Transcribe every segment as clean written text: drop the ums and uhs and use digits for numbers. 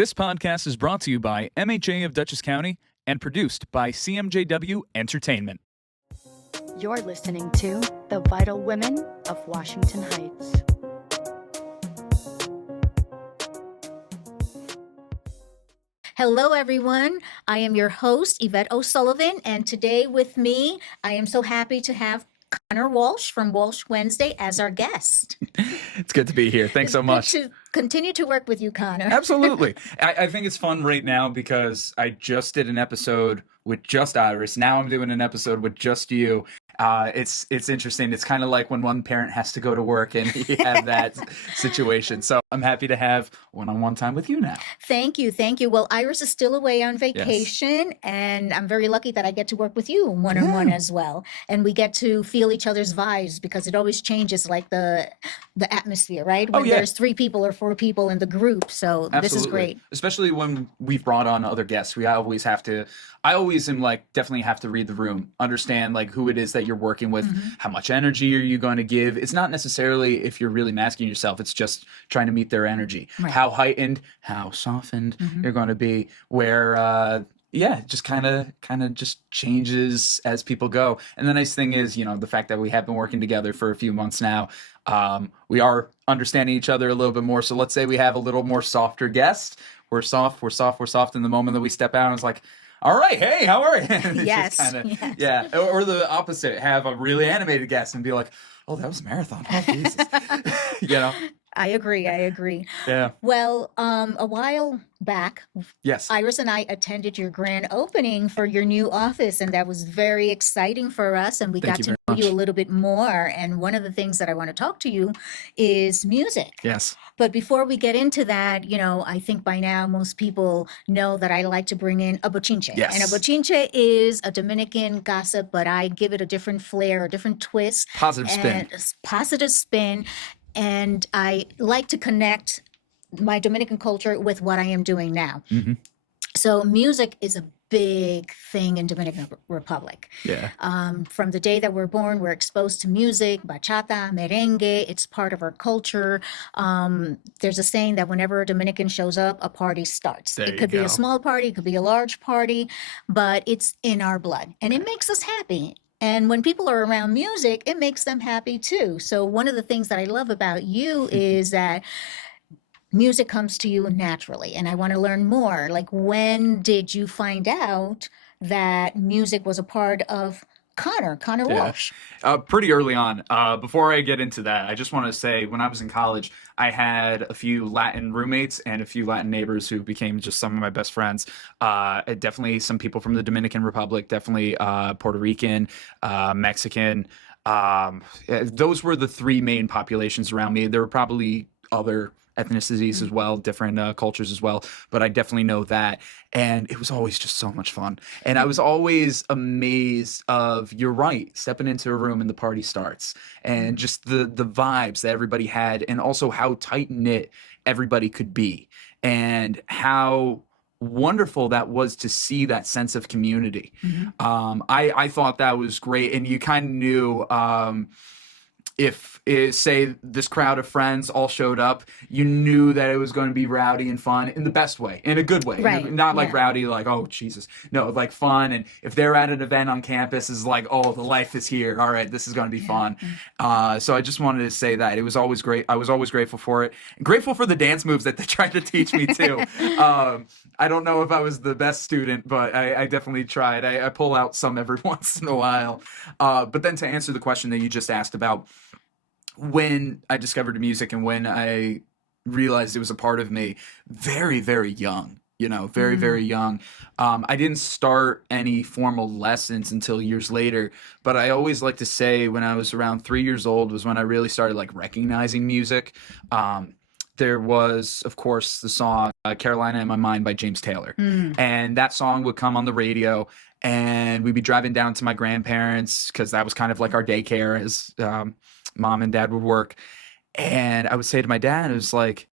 This podcast is brought to you by MHA of Dutchess County and produced by CMJW Entertainment. You're listening to The Vital Women of Washington Heights. Hello, everyone. I am your host, Ivette O'Sullivan, and today with me, I am so happy to have Conor Walsh from Walsh Wednesday as our guest. It's good to be here. Thanks so much. Good to continue to work with you, Conor. Absolutely. I think it's fun right now because I just did an episode with just Iris. Now I'm doing an episode with just you. It's interesting. It's kind of like when one parent has to go to work and you have that situation. So I'm happy to have one-on-one time with you now. Thank you. Thank you. Well, Iris is still away on vacation, and I'm very lucky that I get to work with you one-on-one as well. And we get to feel each other's vibes because it always changes like the atmosphere, right? When there's 3 people or 4 people in the group. So This is great. Especially when we've brought on other guests. I always am like, definitely have to read the room, understand like who it is that you're working with, how much energy are you going to give. It's not necessarily if you're really masking yourself, it's just trying to meet their energy. Right. How heightened, how softened you're going to be, where just kind of just changes as people go. And the nice thing is, the fact that we have been working together for a few months now, we are understanding each other a little bit more. So let's say we have a little more softer guest. We're soft in the moment that we step out and it's like, all right, hey, how are you? Yes. Yeah. Or the opposite, have a really animated guest and be like, oh, that was a marathon. Oh, Jesus. I agree. Yeah. Well, a while back, yes, Iris and I attended your grand opening for your new office, and that was very exciting for us, and we got to know you a little bit more. And one of the things that I want to talk to you is music. Yes. But before we get into that, I think by now most people know that I like to bring in a bochinche. Yes. And a bochinche is a Dominican gossip, but I give it a different flair, a different twist. Positive spin. And I like to connect my Dominican culture with what I am doing now. Mm-hmm. So music is a big thing in Dominican Republic. Yeah. From the day that we're born, we're exposed to music, bachata, merengue. It's part of our culture. There's a saying that whenever a Dominican shows up, a party starts. It could be a small party, it could be a large party, but it's in our blood and it makes us happy. And when people are around music, it makes them happy too. So one of the things that I love about you is that music comes to you naturally. And I want to learn more. Like, when did you find out that music was a part of Conor Walsh? Pretty early on. Before I get into that, I just want to say when I was in college, I had a few Latin roommates and a few Latin neighbors who became just some of my best friends. Definitely some people from the Dominican Republic, definitely Puerto Rican, Mexican. Those were the 3 main populations around me. There were probably other ethnicities as well, different cultures as well, but I definitely know that. And it was always just so much fun. And I was always amazed of, you're right, stepping into a room and the party starts, and just the vibes that everybody had, and also how tight-knit everybody could be, and how wonderful that was to see that sense of community. I thought that was great. And you kind of knew, if say this crowd of friends all showed up, you knew that it was going to be rowdy and fun in the best way, in a good way. Right. Not like rowdy, like, oh, Jesus. No, like fun. And if they're at an event on campus, it's like, oh, the life is here. All right, this is going to be fun. So I just wanted to say that. It was always great. I was always grateful for it. Grateful for the dance moves that they tried to teach me, too. I don't know if I was the best student, but I definitely tried. I pull out some every once in a while. But then to answer the question that you just asked about, when I discovered music and when I realized it was a part of me, very, very young, very young. I didn't start any formal lessons until years later, but I always like to say when I was around 3 years old was when I really started like recognizing music. There was, of course, the song Carolina in My Mind by James Taylor. And that song would come on the radio, and we'd be driving down to my grandparents because that was kind of like our daycare as Mom and Dad would work. And I would say to my dad, it was like,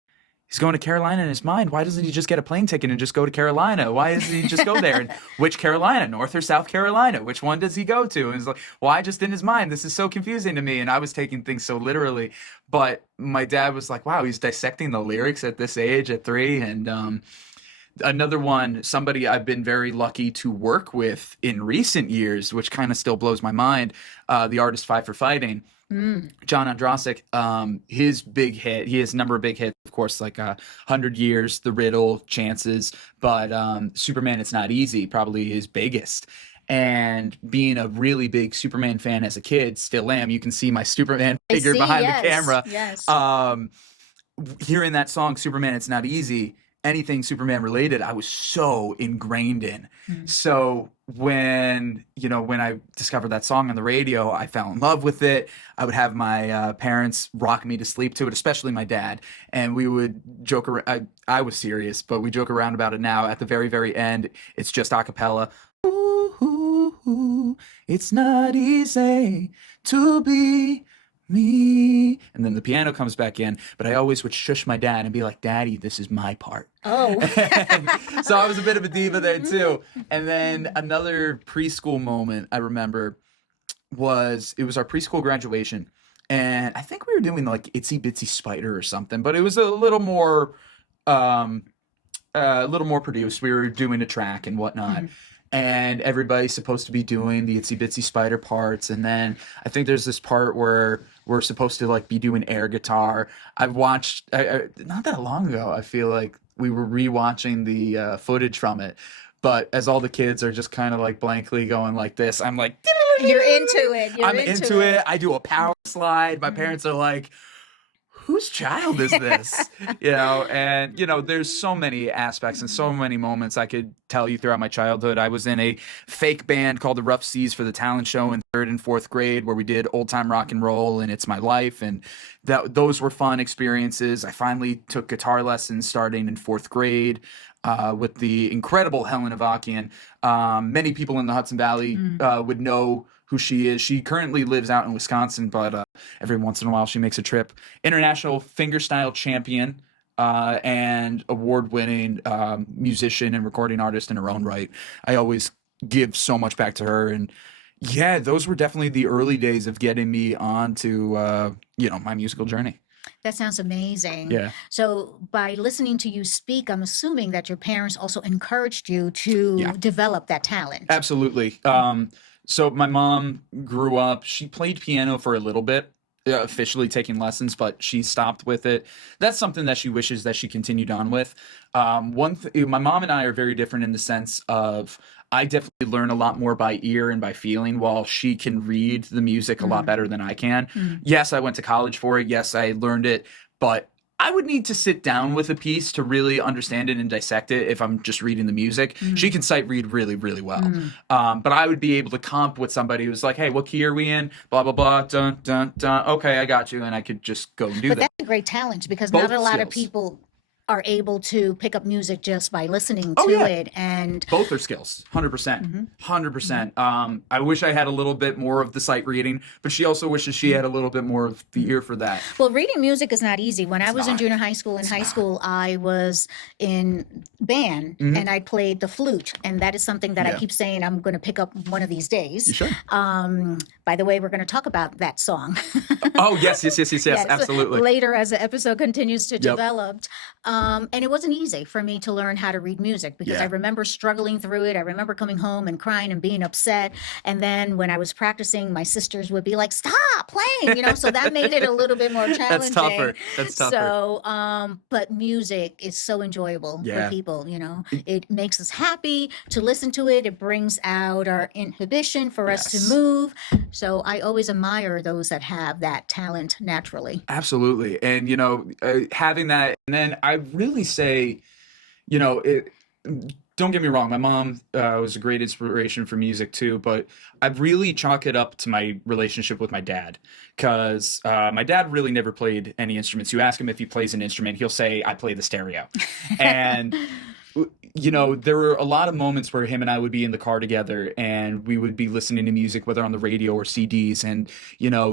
he's going to Carolina in his mind. Why doesn't he just get a plane ticket and just go to Carolina? Why doesn't he just go there? And which Carolina, North or South Carolina? Which one does he go to? And it's like, why just in his mind? This is so confusing to me. And I was taking things so literally. But my dad was like, wow, he's dissecting the lyrics at this age, at 3. And Another one, somebody I've been very lucky to work with in recent years, which kind of still blows my mind, the artist Five for Fighting, John Andrasik, his big hit, he has a number of big hits, of course, like 100 Years, The Riddle, Chances, but Superman It's Not Easy, probably his biggest. And being a really big Superman fan as a kid, still am. You can see my Superman I figure see, behind yes, the camera. yes. Hearing that song, Superman It's Not Easy, anything Superman related, I was so ingrained in. So when I discovered that song on the radio, I fell in love with it. I would have my parents rock me to sleep to it, especially my dad, and we would joke around. I was serious, but we joke around about it now. At the very, very end, it's just a cappella. Ooh, ooh, ooh, it's not easy to be me. And then the piano comes back in, but I always would shush my dad and be like, Daddy, this is my part. Oh. So I was a bit of a diva there too. And then another preschool moment I remember it was our preschool graduation. And I think we were doing like Itsy Bitsy Spider or something, but it was a little more produced. We were doing a track and whatnot. And everybody's supposed to be doing the Itsy Bitsy Spider parts. And then I think there's this part where we're supposed to like be doing air guitar. I've watched, not that long ago, I feel like we were rewatching the footage from it. But as all the kids are just kind of like blankly going like this, I'm like, You're into it. I'm into it. I do a power slide. My parents are like, whose child is this? And there's so many aspects and so many moments I could tell you throughout my childhood. I was in a fake band called the Rough Seas for the talent show in 3rd and 4th grade, where we did old time rock and roll and It's My Life, and those were fun experiences. I finally took guitar lessons starting in 4th grade with the incredible Helen Avakian. Many people in the Hudson Valley would know who she is. She currently lives out in Wisconsin, but every once in a while she makes a trip. International fingerstyle champion and award-winning musician and recording artist in her own right. I always give so much back to her. And yeah, those were definitely the early days of getting me onto my musical journey. That sounds amazing. Yeah. So by listening to you speak, I'm assuming that your parents also encouraged you to develop that talent. Absolutely. So my mom grew up, she played piano for a little bit, officially taking lessons, but she stopped with it. That's something that she wishes that she continued on with. My mom and I are very different in the sense of I definitely learn a lot more by ear and by feeling, while she can read the music a lot better than I can. Yes, I went to college for it. Yes, I learned it, but I would need to sit down with a piece to really understand it and dissect it if I'm just reading the music. She can sight read really, really well. But I would be able to comp with somebody who's like, hey, what key are we in? Blah, blah, blah, dun, dun, dun. Okay, I got you. And I could just go and do But that. that's a great talent, because Both not a lot of skills. people are able to pick up music just by listening to it. And both are skills, 100%. 100%. I wish I had a little bit more of the sight reading, but she also wishes she had a little bit more of the ear for that. well, reading music is not easy. When I was in junior high school, I was in band and I played the flute. And that is something that I keep saying I'm going to pick up one of these days. You should. By the way, we're going to talk about that song. Oh, yes, absolutely. Later, as the episode continues to develop. And it wasn't easy for me to learn how to read music, because I remember struggling through it. I remember coming home and crying and being upset. And then when I was practicing, my sisters would be like, stop playing, so that made it a little bit more challenging. That's tougher. So, but music is so enjoyable for people, It makes us happy to listen to it. It brings out our inhibition for us to move. So I always admire those that have that talent naturally. Absolutely. And, having that, and then I really say, don't get me wrong, my mom was a great inspiration for music too, but I really chalk it up to my relationship with my dad, because my dad really never played any instruments. You ask him if he plays an instrument, he'll say, I play the stereo. And there were a lot of moments where him and I would be in the car together and we would be listening to music, whether on the radio or CDs. And,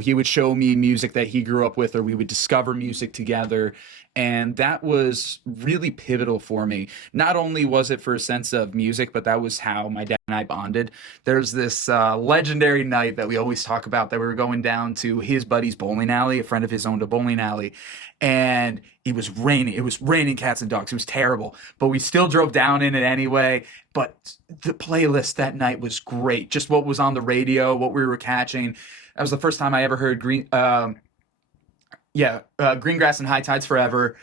he would show me music that he grew up with, or we would discover music together. And that was really pivotal for me. Not only was it for a sense of music, but that was how my dad and I bonded. There's this legendary night that we always talk about, that we were going down to his buddy's bowling alley. A friend of his owned a bowling alley. And it was raining. It was raining cats and dogs. It was terrible. But we still drove down down in it anyway. But the playlist that night was great. Just what was on the radio, what we were catching. That was the first time I ever heard Greengrass and High Tides Forever.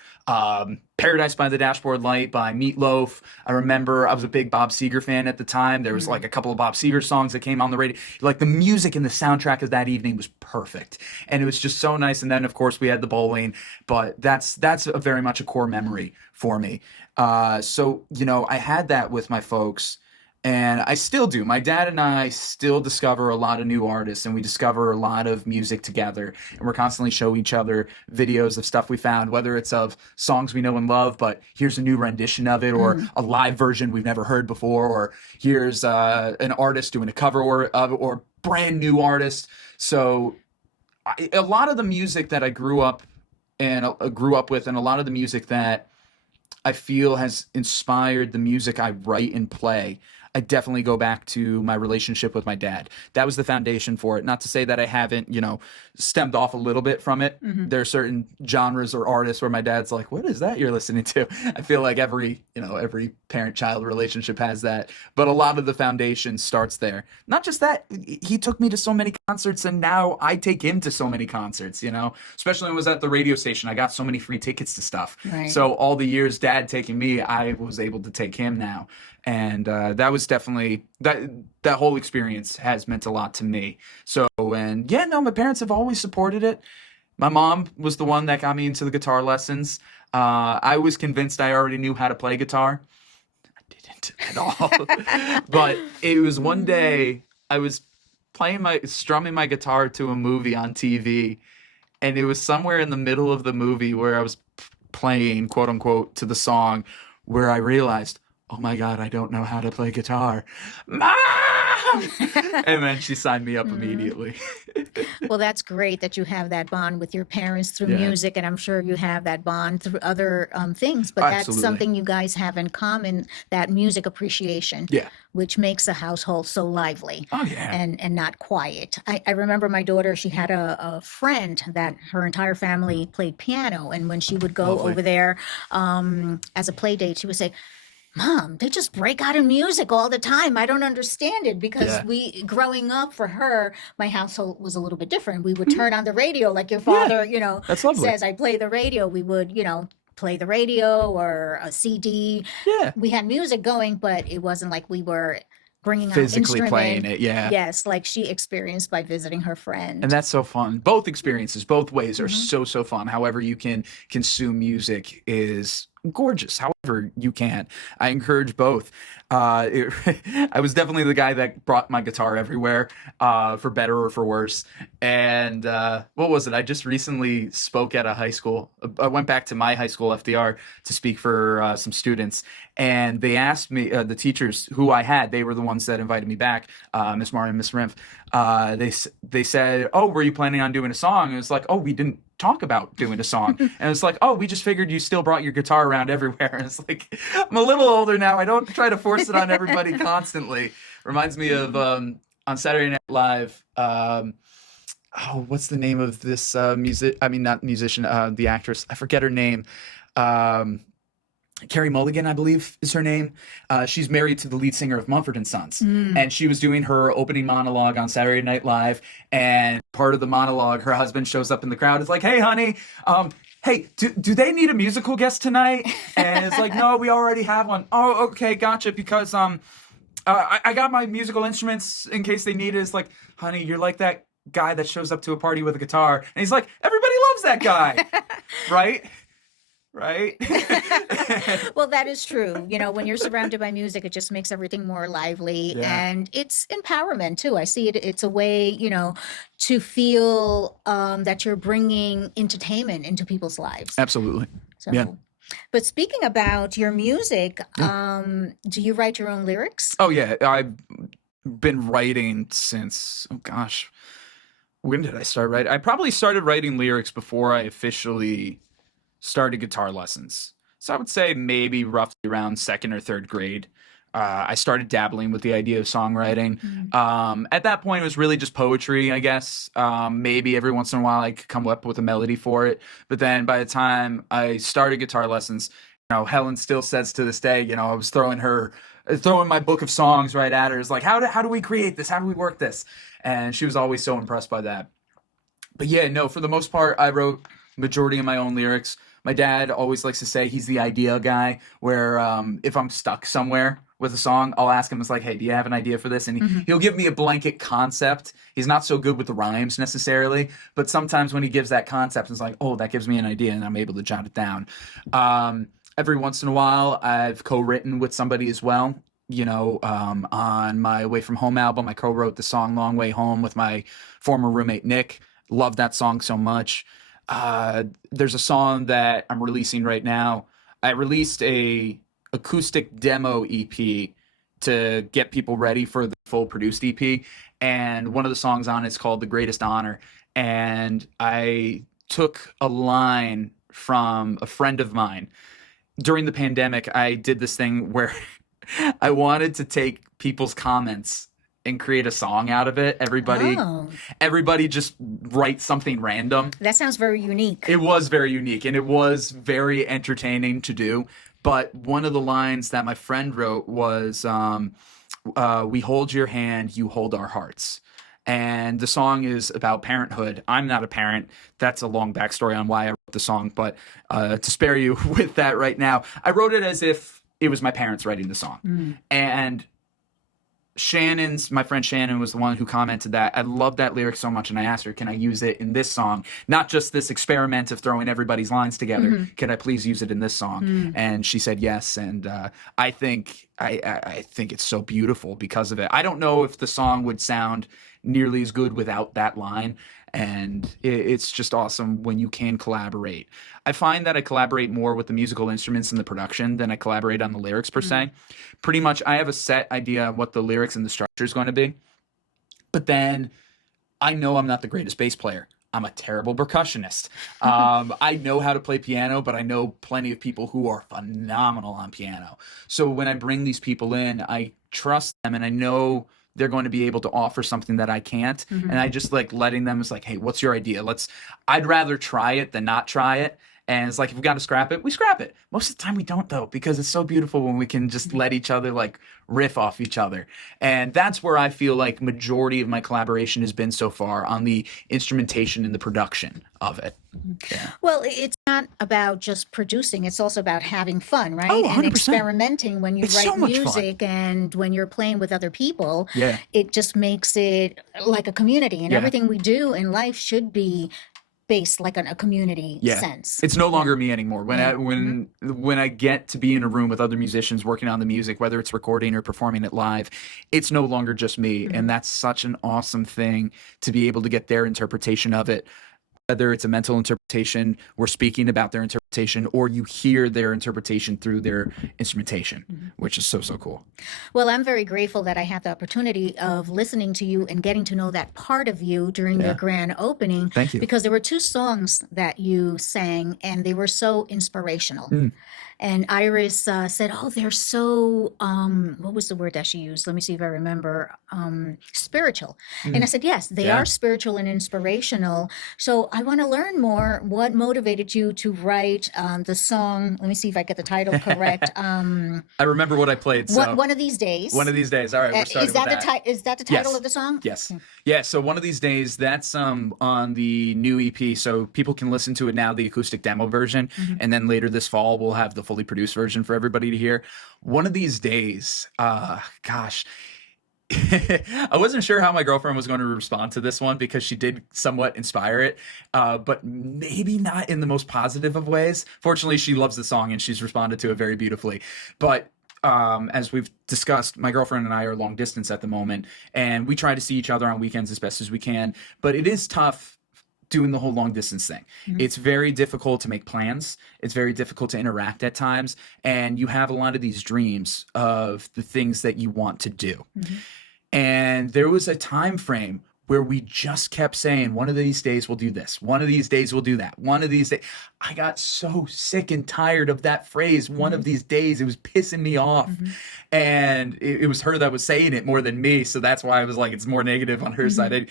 Paradise by the Dashboard Light by Meatloaf. I remember I was a big Bob Seger fan at the time. There was like a couple of Bob Seger songs that came on the radio. Like the music and the soundtrack of that evening was perfect. And it was just so nice. And then of course we had the bowling, but that's very much a core memory for me. So, you know, I had that with my folks. And I still do. My dad and I still discover a lot of new artists, and we discover a lot of music together. And we're constantly show each other videos of stuff we found, whether it's of songs we know and love, but here's a new rendition of it, or a live version we've never heard before, or here's an artist doing a cover of it, or brand new artist. So a lot of the music that I grew up with, and a lot of the music that I feel has inspired the music I write and play, I definitely go back to my relationship with my dad. That was the foundation for it. Not to say that I haven't, you know, stemmed off a little bit from it. There are certain genres or artists where my dad's like, what is that you're listening to? I feel like every parent-child relationship has that. But a lot of the foundation starts there. Not just that, he took me to so many concerts, and now I take him to so many concerts, you know, especially when I was at the radio station. I got so many free tickets to stuff. Right. So all the years dad taking me, I was able to take him now. And that was definitely, that whole experience has meant a lot to me. So, and yeah, no, my parents have always supported it. My mom was the one that got me into the guitar lessons. I was convinced I already knew how to play guitar. I didn't at all. But it was one day I was strumming my guitar to a movie on TV. And it was somewhere in the middle of the movie where I was playing, quote unquote, to the song, where I realized, oh my God, I don't know how to play guitar. Mom! And then she signed me up immediately. Well, that's great that you have that bond with your parents through music, and I'm sure you have that bond through other things, but that's something you guys have in common, that music appreciation, which makes a household so lively and not quiet. I remember my daughter, she had a friend that her entire family played piano, and when she would go over there as a play date, she would say, Mom, they just break out in music all the time. I don't understand it, because growing up for her, my household was a little bit different. We would turn on the radio like your father, says, I play the radio. We would, play the radio or a CD. Yeah. We had music going, but it wasn't like we were bringing out physically playing it. Yes, like she experienced by visiting her friend. And that's so fun. Both experiences, both ways are so fun. However you can consume music is gorgeous. However you can. I encourage both. I was definitely the guy that brought my guitar everywhere, for better or for worse. And what was it? I just recently spoke at a high school. I went back to my high school, FDR, to speak for some students. And they asked me, the teachers who I had, they were the ones that invited me back, Miss Maria and Miss Rimph. They said, oh, were you planning on doing a song? And it was like, oh, we didn't talk about doing a song. And it's like, oh, we just figured you still brought your guitar around everywhere. And it's like, I'm a little older now. I don't try to force it on everybody constantly. Reminds me of on Saturday Night Live, what's the name of this not musician, the actress, I forget her name. Carrie Mulligan, I believe, is her name. She's married to the lead singer of Mumford & Sons. And she was doing her opening monologue on Saturday Night Live. And part of the monologue, her husband shows up in the crowd. It's like, hey, honey, hey, do they need a musical guest tonight? And it's like, no, we already have one. Oh, okay, gotcha, because I got my musical instruments in case they need it. It's like, honey, you're like that guy that shows up to a party with a guitar. And he's like, everybody loves that guy, right? Right? Well, that is true. When you're surrounded by music, it just makes everything more lively, and it's empowerment too. I see it. It's a way, to feel that you're bringing entertainment into people's lives. Absolutely. So, yeah. But speaking about your music, do you write your own lyrics? Oh yeah, I've been writing since, oh gosh, when did I start writing? I probably started writing lyrics before I officially started guitar lessons. So I would say maybe roughly around second or third grade. I started dabbling with the idea of songwriting. At that point, it was really just poetry, I guess. Maybe every once in a while I could come up with a melody for it. But then by the time I started guitar lessons, Helen still says to this day, I was throwing my book of songs right at her. It's like, how do we create this? How do we work this? And she was always so impressed by that. But yeah, no, for the most part, I wrote majority of my own lyrics. My dad always likes to say he's the idea guy, where if I'm stuck somewhere with a song, I'll ask him, it's like, hey, do you have an idea for this? And he'll give me a blanket concept. He's not so good with the rhymes necessarily, but sometimes when he gives that concept, it's like, oh, that gives me an idea, and I'm able to jot it down. Every once in a while, I've co-written with somebody as well. On my Away From Home album, I co-wrote the song Long Way Home with my former roommate, Nick. Love that song so much. There's a song that I'm releasing right now. I released a acoustic demo EP to get people ready for the full produced EP. And one of the songs on it is called The Greatest Honor. And I took a line from a friend of mine. During the pandemic, I did this thing where I wanted to take people's comments and create a song out of it. Everybody just write something random. That sounds very unique. It was very unique, and it was very entertaining to do. But one of the lines that my friend wrote was, we hold your hand, you hold our hearts. And the song is about parenthood. I'm not a parent. That's a long backstory on why I wrote the song. But to spare you with that right now, I wrote it as if it was my parents writing the song. And my friend Shannon was the one who commented that. I love that lyric so much, and I asked her, can I use it in this song? Not just this experiment of throwing everybody's lines together. Can I please use it in this song? And she said yes, and I think it's so beautiful because of it. I don't know if the song would sound nearly as good without that line, and it's just awesome when you can collaborate. I find that I collaborate more with the musical instruments and the production than I collaborate on the lyrics per se. Pretty much, I have a set idea of what the lyrics and the structure is going to be, but then I know I'm not the greatest bass player. I'm a terrible percussionist. I know how to play piano, but I know plenty of people who are phenomenal on piano. So when I bring these people in, I trust them, and I know they're going to be able to offer something that I can't. And I just like letting them, it's like, hey, what's your idea? I'd rather try it than not try it. And it's like, if we got to scrap it, we scrap it. Most of the time we don't, though, because it's so beautiful when we can just let each other like riff off each other. And that's where I feel like majority of my collaboration has been so far, on the instrumentation and the production of it. Yeah. Well, it's not about just producing. It's also about having fun, right? Oh, and 100%. experimenting when you It's write so much fun. music and when you're playing with other people. Yeah. It just makes it like a community. And Yeah. everything we do in life should be based like on a community sense. It's no longer me anymore. When I get to be in a room with other musicians working on the music, whether it's recording or performing it live, it's no longer just me. And that's such an awesome thing to be able to get their interpretation of it. Whether it's a mental interpretation, we're speaking about their interpretation, or you hear their interpretation through their instrumentation, which is so, so cool. Well, I'm very grateful that I had the opportunity of listening to you and getting to know that part of you during your grand opening. Thank you. Because there were two songs that you sang, and they were so inspirational. And Iris said, oh, they're so, what was the word that she used? Let me see if I remember. Spiritual. And I said, yes, they are spiritual and inspirational. So I want to learn more. What motivated you to write the song? Let me see if I get the title correct. I remember what I played. So. One of These Days. One of These Days. All right, we're starting is that with that. Is that the title of the song? Yes. Yeah, so One of These Days, that's on the new EP, so people can listen to it now, the acoustic demo version, and then later this fall we'll have the fully produced version for everybody to hear. One of These Days, gosh, I wasn't sure how my girlfriend was going to respond to this one because she did somewhat inspire it, but maybe not in the most positive of ways. Fortunately, she loves the song and she's responded to it very beautifully. But as we've discussed, my girlfriend and I are long distance at the moment, and we try to see each other on weekends as best as we can. But it is tough doing the whole long distance thing. It's very difficult to make plans. It's very difficult to interact at times. And you have a lot of these dreams of the things that you want to do. And there was a time frame where we just kept saying, one of these days we'll do this. One of these days we'll do that. One of these days. I got so sick and tired of that phrase, one of these days. It was pissing me off. And it was her that was saying it more than me. So that's why I was like, it's more negative on her side.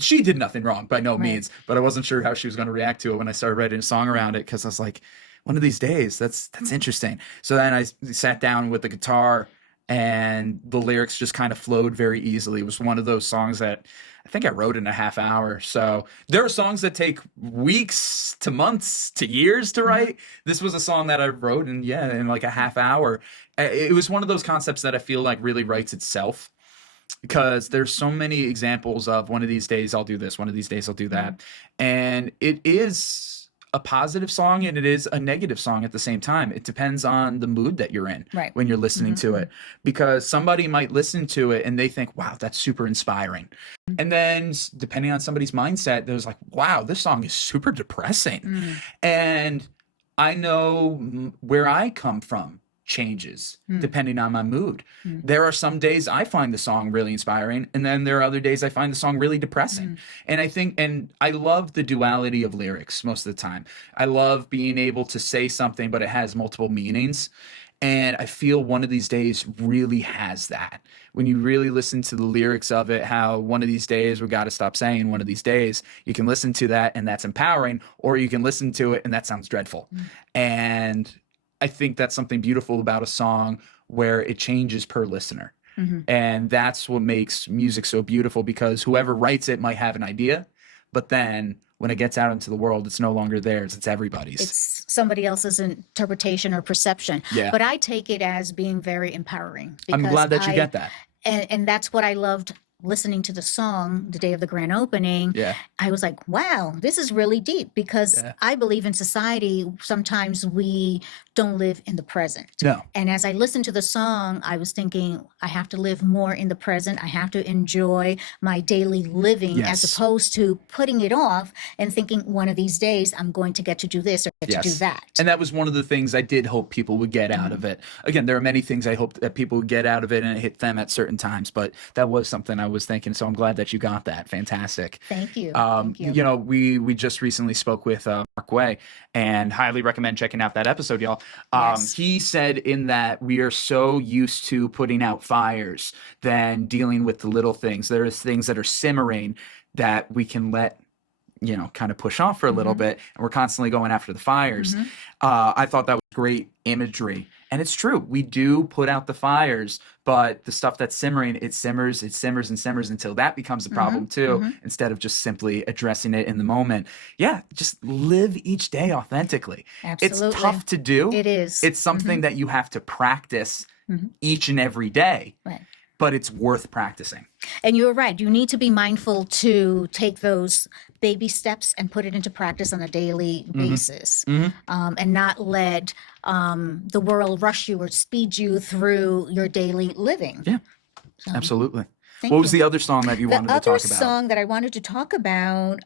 She did nothing wrong by no means, but I wasn't sure how she was going to react to it when I started writing a song around it, because I was like, one of these days. That's interesting. So then I sat down with the guitar, and the lyrics just kind of flowed very easily. It was one of those songs that I think I wrote in a half hour. So there are songs that take weeks to months to years to write. This was a song that I wrote in like a half hour. It was one of those concepts that I feel like really writes itself, because there's so many examples of one of these days I'll do this, one of these days I'll do that. And it is a positive song and it is a negative song at the same time. It depends on the mood that you're in when you're listening to it, because somebody might listen to it and they think, wow, that's super inspiring. And then depending on somebody's mindset, there's like, wow, this song is super depressing. And I know where I come from changes depending on my mood. There are some days I find the song really inspiring, and then there are other days I find the song really depressing. And I love the duality of lyrics most of the time. I love being able to say something, but it has multiple meanings. And I feel One of These Days really has that. When you really listen to the lyrics of it, how one of these days we got to stop saying one of these days, you can listen to that and that's empowering, or you can listen to it and that sounds dreadful. And I think that's something beautiful about a song, where it changes per listener. And that's what makes music so beautiful, because whoever writes it might have an idea, but then when it gets out into the world, it's no longer theirs, it's everybody's. It's somebody else's interpretation or perception. Yeah. But I take it as being very empowering. I'm glad that you get that. And that's what I loved listening to the song the day of the grand opening. I was like, wow, this is really deep, because I believe in society, sometimes we don't live in the present. No. And as I listened to the song, I was thinking, I have to live more in the present. I have to enjoy my daily living, as opposed to putting it off and thinking one of these days I'm going to get to do this or get to do that. And that was one of the things I did hope people would get out of it. Again, there are many things I hope that people would get out of it, and it hit them at certain times, but that was something I was thinking. So I'm glad that you got that. Fantastic. Thank you. Thank you. You know, we just recently spoke with Mark Way, and highly recommend checking out that episode, y'all. He said in that we are so used to putting out fires than dealing with the little things. There's things that are simmering that we can let, you know, kind of push off for a little bit, and we're constantly going after the fires. I thought that was great imagery. And it's true. We do put out the fires, but the stuff that's simmering, it simmers and simmers until that becomes a problem too, instead of just simply addressing it in the moment. Yeah, just live each day authentically. Absolutely. It's tough to do. It is. It's something that you have to practice each and every day. Right. But it's worth practicing. And you're right. You need to be mindful to take those baby steps and put it into practice on a daily basis, and not let the world rush you or speed you through your daily living. Yeah, absolutely. What was the other song that you wanted to talk about? The other song that I wanted to talk about,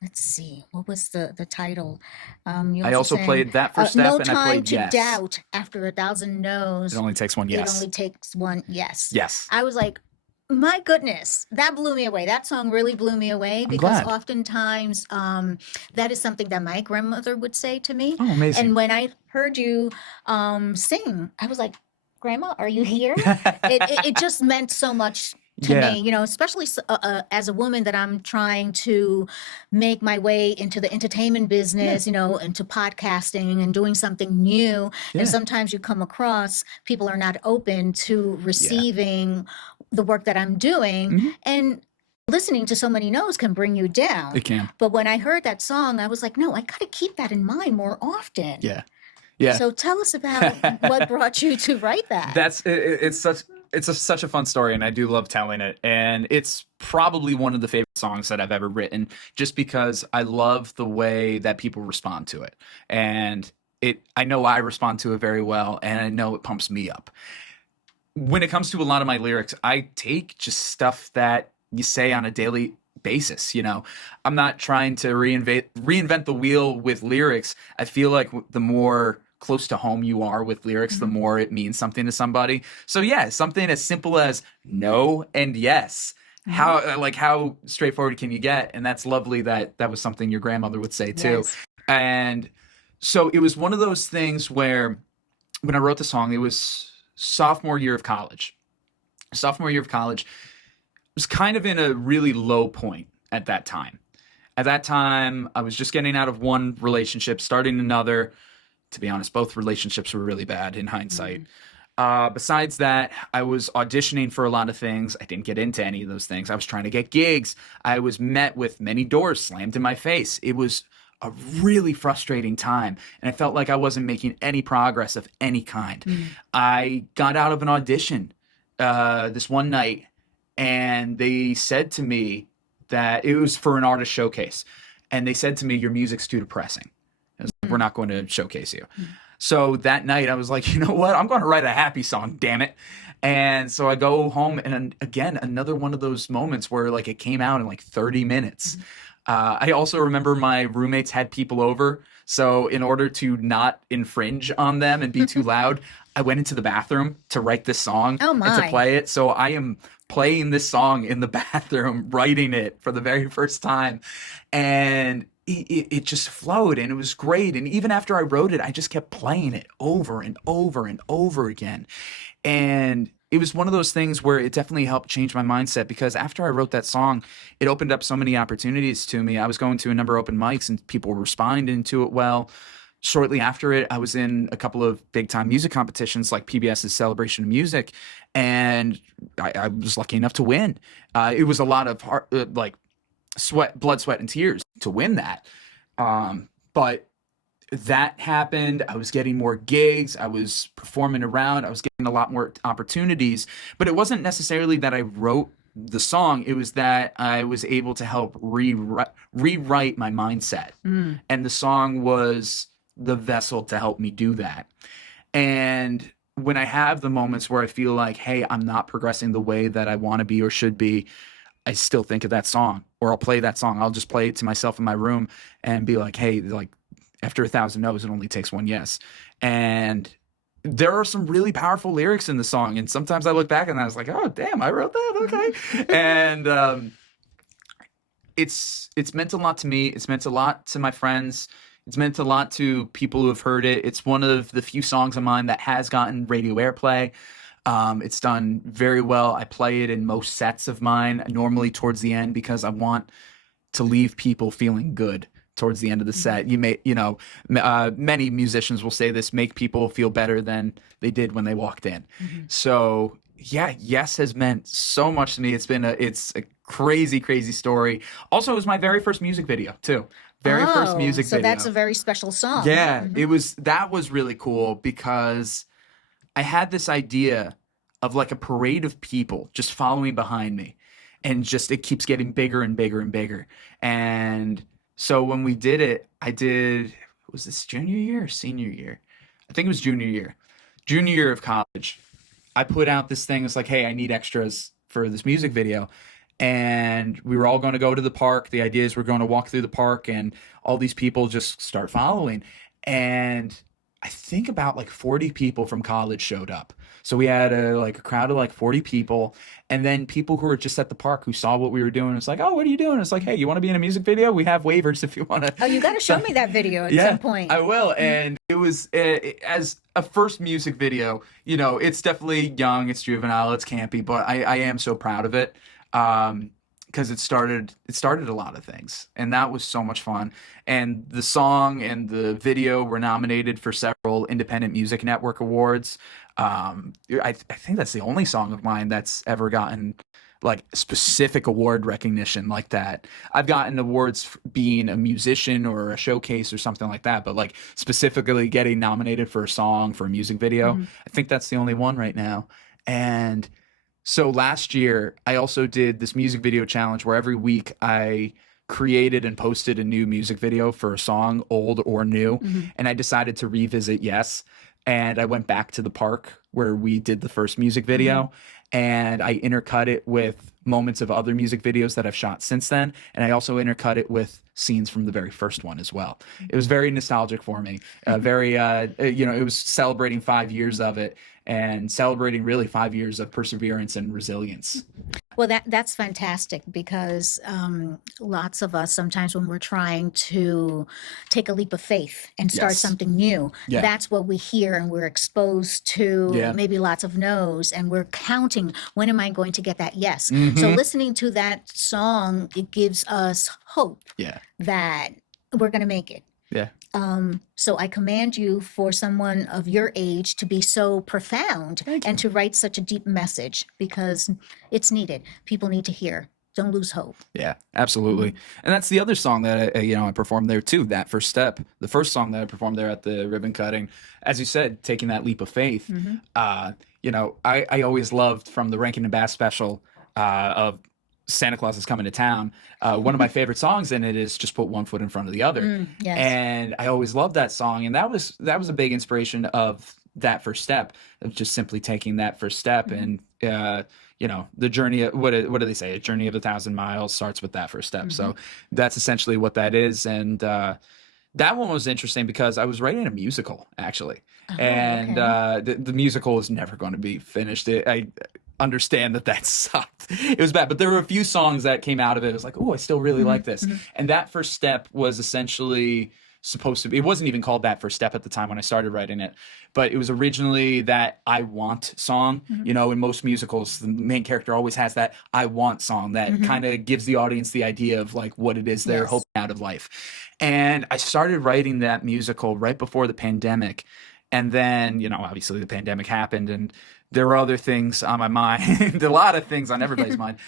let's see, what was the title? I also played That First Step, and I played Yes. No Time to Doubt After a Thousand No's. It only takes one yes. It only takes one yes. Yes. I was like, my goodness, that blew me away. That song really blew me away, because oftentimes that is something that my grandmother would say to me. Oh, amazing. And when I heard you sing, I was like, Grandma, are you here? It just meant so much to me, you know, especially as a woman that I'm trying to make my way into the entertainment business, you know, into podcasting and doing something new. And sometimes you come across people are not open to receiving the work that I'm doing. And listening to so many no's can bring you down. It can. But when I heard that song, I was like, no, I got to keep that in mind more often. Yeah. Yeah. So tell us about what brought you to write that. It's such a fun story, and I do love telling it. And it's probably one of the favorite songs that I've ever written, just because I love the way that people respond to it. And I know I respond to it very well, and I know it pumps me up. When it comes to a lot of my lyrics, I take just stuff that you say on a daily basis. You know, I'm not trying to reinvent the wheel with lyrics. I feel like the more close to home you are with lyrics, the more it means something to somebody. So yeah, something as simple as no and yes. How straightforward can you get? And that's lovely that was something your grandmother would say too. Yes. And so it was one of those things where when I wrote the song, it was sophomore year of college. Sophomore year of college was kind of in a really low point at that time. At that time, I was just getting out of one relationship, starting another. To be honest, both relationships were really bad in hindsight. Besides that, I was auditioning for a lot of things. I didn't get into any of those things. I was trying to get gigs. I was met with many doors slammed in my face. It was a really frustrating time, and I felt like I wasn't making any progress of any kind. I got out of an audition this one night, and they said to me that it was for an artist showcase, and they said to me, "Your music's too depressing. We're not going to showcase you." So that night I was like, you know what? I'm going to write a happy song, damn it. And so I go home, and again, another one of those moments where like it came out in like 30 minutes. I also remember my roommates had people over. So in order to not infringe on them and be too loud, I went into the bathroom to write this song and to play it. So I am playing this song in the bathroom, writing it for the very first time. And it just flowed, and it was great. And even after I wrote it, I just kept playing it over and over and over again. And it was one of those things where it definitely helped change my mindset, because after I wrote that song, it opened up so many opportunities to me. I was going to a number of open mics, and people were responding to it well. Shortly after it, I was in a couple of big-time music competitions like PBS's Celebration of Music, and I was lucky enough to win. It was a lot of hard, blood, sweat, and tears to win that. But that happened. I was getting more gigs. I was performing around. I was getting a lot more opportunities. But it wasn't necessarily that I wrote the song. It was that I was able to help rewrite my mindset. And the song was the vessel to help me do that. And when I have the moments where I feel like, hey, I'm not progressing the way that I want to be or should be, I still think of that song, or I'll play that song. I'll just play it to myself in my room and be like, hey, like after 1,000 no's, it only takes one yes. And there are some really powerful lyrics in the song. And sometimes I look back and I was like, oh, damn, I wrote that. Okay. And it's meant a lot to me. It's meant a lot to my friends. It's meant a lot to people who have heard it. It's one of the few songs of mine that has gotten radio airplay. It's done very well. I play it in most sets of mine, normally towards the end, because I want to leave people feeling good towards the end of the set. Many musicians will say this: make people feel better than they did when they walked in. So yeah, Yes has meant so much to me. It's a crazy, crazy story. Also, it was my very first music video too. First music video. So that's a very special song. Yeah, that was really cool, because I had this idea of like a parade of people just following behind me, and just it keeps getting bigger and bigger and bigger. And so when we did it, was this junior year or senior year? I think it was junior year of college. I put out this thing. It's like, hey, I need extras for this music video. And we were all going to go to the park. The idea is we're going to walk through the park, and all these people just start following. And I think about like 40 people from college showed up. So we had a crowd of like 40 people, and then people who were just at the park who saw what we were doing. It's like, oh, what are you doing? It's like, hey, you want to be in a music video? We have waivers if you want to. Oh, you got to show me that video at some point. I will. And it was as a first music video, it's definitely young, it's juvenile, it's campy, but I am so proud of it. Because it started a lot of things, and that was so much fun. And the song and the video were nominated for several Independent Music Network awards. I think that's the only song of mine that's ever gotten like specific award recognition like that. I've gotten awards for being a musician or a showcase or something like that, but like specifically getting nominated for a song for a music video, I think that's the only one right now. And so last year, I also did this music video challenge where every week I created and posted a new music video for a song, old or new. And I decided to revisit Yes. And I went back to the park where we did the first music video, and I intercut it with moments of other music videos that I've shot since then. And I also intercut it with scenes from the very first one as well. It was very nostalgic for me. It was celebrating 5 years of it, and celebrating really 5 years of perseverance and resilience. Well, that's fantastic because lots of us sometimes when we're trying to take a leap of faith and start Yes. something new, Yeah. that's what we hear, and we're exposed to Yeah. maybe lots of no's, and we're counting, when am I going to get that yes? So Mhm. listening to that song, it gives us hope Yeah. that we're going to make it. Yeah. So I commend you for someone of your age to be so profound Thank and you. to write such a deep message, because it's needed. People need to hear. Don't lose hope. Yeah, absolutely. And that's the other song that I performed there too. That first step, the first song that I performed there at the ribbon cutting, as you said, taking that leap of faith. I always loved from the Rankin and Bass special of Santa Claus is Coming to Town. One of my favorite songs in it is Just Put One Foot in Front of the Other. Yes. And I always loved that song. And that was a big inspiration of that first step, of just simply taking that first step. And, the journey, what do they say? A journey of 1,000 miles starts with that first step. So that's essentially what that is. And that one was interesting because I was writing a musical, actually. And the musical is never going to be finished. I understand that sucked. It was bad, but there were a few songs that came out of it. It was like, oh, I still really like this. And that first step was essentially supposed to be, it wasn't even called that first step at the time when I started writing it, but it was originally that I want song. In most musicals, the main character always has that I want song that kind of gives the audience the idea of like what it is they're hoping out of life. And I started writing that musical right before the pandemic. And then, obviously the pandemic happened and there were other things on my mind, a lot of things on everybody's mind.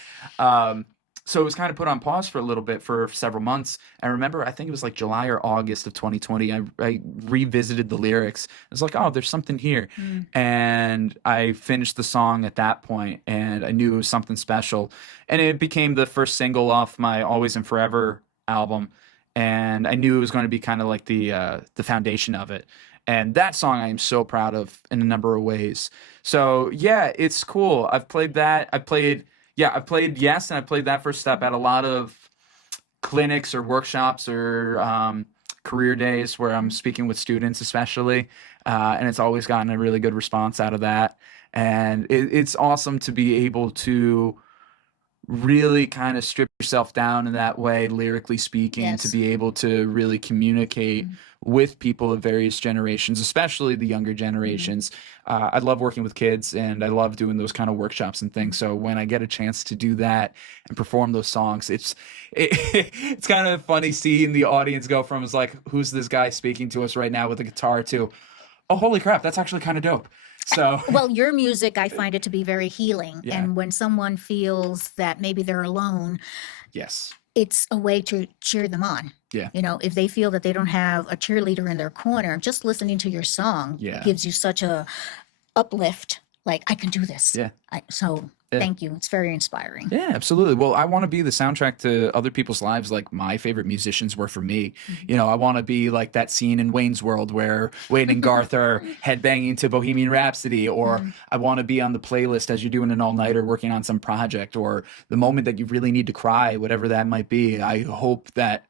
So it was kind of put on pause for a little bit for several months. I remember, I think it was like July or August of 2020, I revisited the lyrics. I was like, oh, there's something here. And I finished the song at that point, and I knew it was something special. And it became the first single off my Always and Forever album. And I knew it was going to be kind of like the foundation of it. And that song I am so proud of in a number of ways. So yeah, it's cool. I've played that. I played Yes, and I played that first step at a lot of clinics or workshops or career days where I'm speaking with students especially. And it's always gotten a really good response out of that. And it's awesome to be able to really kind of strip yourself down in that way, lyrically speaking, to be able to really communicate with people of various generations, especially the younger generations. I love working with kids and I love doing those kind of workshops and things. So when I get a chance to do that and perform those songs, it's kind of funny seeing the audience go from, it's like, who's this guy speaking to us right now with a guitar, to, oh, holy crap, that's actually kind of dope. So well, your music, I find it to be very healing. Yeah. And when someone feels that maybe they're alone, yes, it's a way to cheer them on. Yeah. If they feel that they don't have a cheerleader in their corner, just listening to your song gives you such a uplift. Like, I can do this. Yeah. Thank you. It's very inspiring. Yeah, absolutely. Well, I want to be the soundtrack to other people's lives like my favorite musicians were for me. I want to be like that scene in Wayne's World where Wayne and Garth are headbanging to Bohemian Rhapsody, or I want to be on the playlist as you're doing an all-nighter working on some project, or the moment that you really need to cry, whatever that might be. I hope that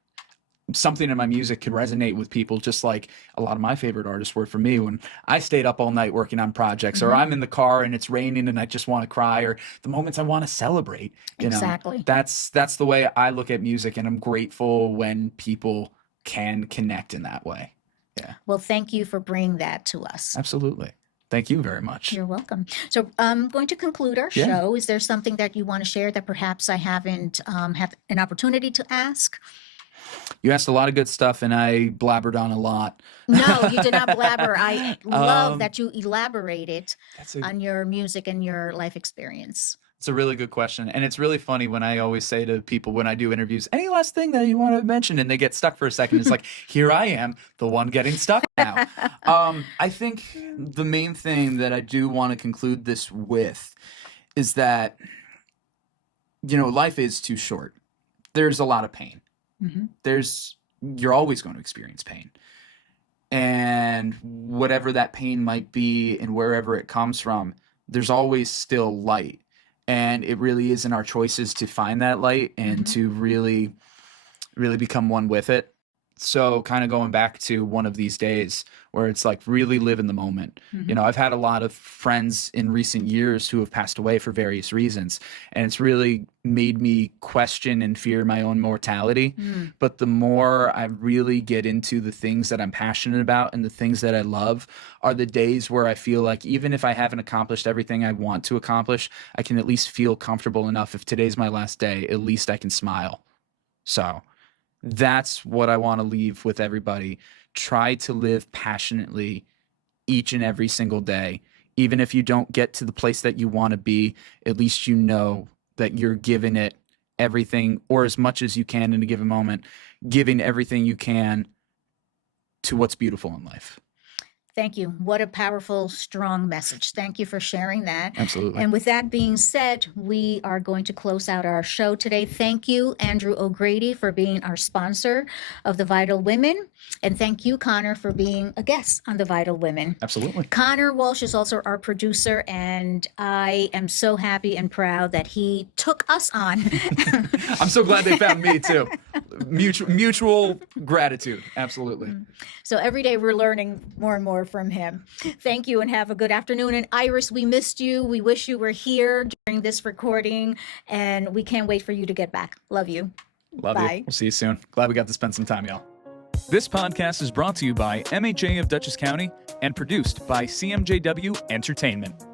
something in my music could resonate with people, just like a lot of my favorite artists were for me when I stayed up all night working on projects, or I'm in the car and it's raining and I just want to cry, or the moments I want to celebrate. Exactly. That's the way I look at music, and I'm grateful when people can connect in that way. Yeah. Well, thank you for bringing that to us. Absolutely. Thank you very much. You're welcome. So I'm going to conclude our show. Is there something that you want to share that perhaps I haven't had an opportunity to ask? You asked a lot of good stuff, and I blabbered on a lot. No, you did not blabber. I love that you elaborated on your music and your life experience. It's a really good question. And it's really funny when I always say to people when I do interviews, any last thing that you want to mention? And they get stuck for a second. It's like, here I am, the one getting stuck now. I think the main thing that I do want to conclude this with is that, life is too short. There's a lot of pain. You're always going to experience pain. And whatever that pain might be and wherever it comes from, there's always still light. And it really is in our choices to find that light and to really, really become one with it. So kind of going back to one of these days where it's like really live in the moment. You know, I've had a lot of friends in recent years who have passed away for various reasons, and it's really made me question and fear my own mortality. But the more I really get into the things that I'm passionate about and the things that I love are the days where I feel like even if I haven't accomplished everything I want to accomplish, I can at least feel comfortable enough. If today's my last day, at least I can smile. So that's what I want to leave with everybody. Try to live passionately each and every single day. Even if you don't get to the place that you want to be, at least you know that you're giving it everything or as much as you can in a given moment, giving everything you can to what's beautiful in life. Thank you. What a powerful, strong message. Thank you for sharing that. Absolutely. And with that being said, we are going to close out our show today. Thank you, Andrew O'Grady, for being our sponsor of The Vital Women. And thank you, Conor, for being a guest on The Vital Women. Absolutely. Conor Walsh is also our producer, and I am so happy and proud that he took us on. I'm so glad they found me too. Mutual gratitude. Absolutely. So every day we're learning more and more from him. Thank you and have a good afternoon. And Iris, we missed you. We wish you were here during this recording, and we can't wait for you to get back. Love you. Love Bye. you. We'll see you soon. Glad we got to spend some time, y'all. This podcast is brought to you by MHA of Dutchess County and produced by CMJW Entertainment.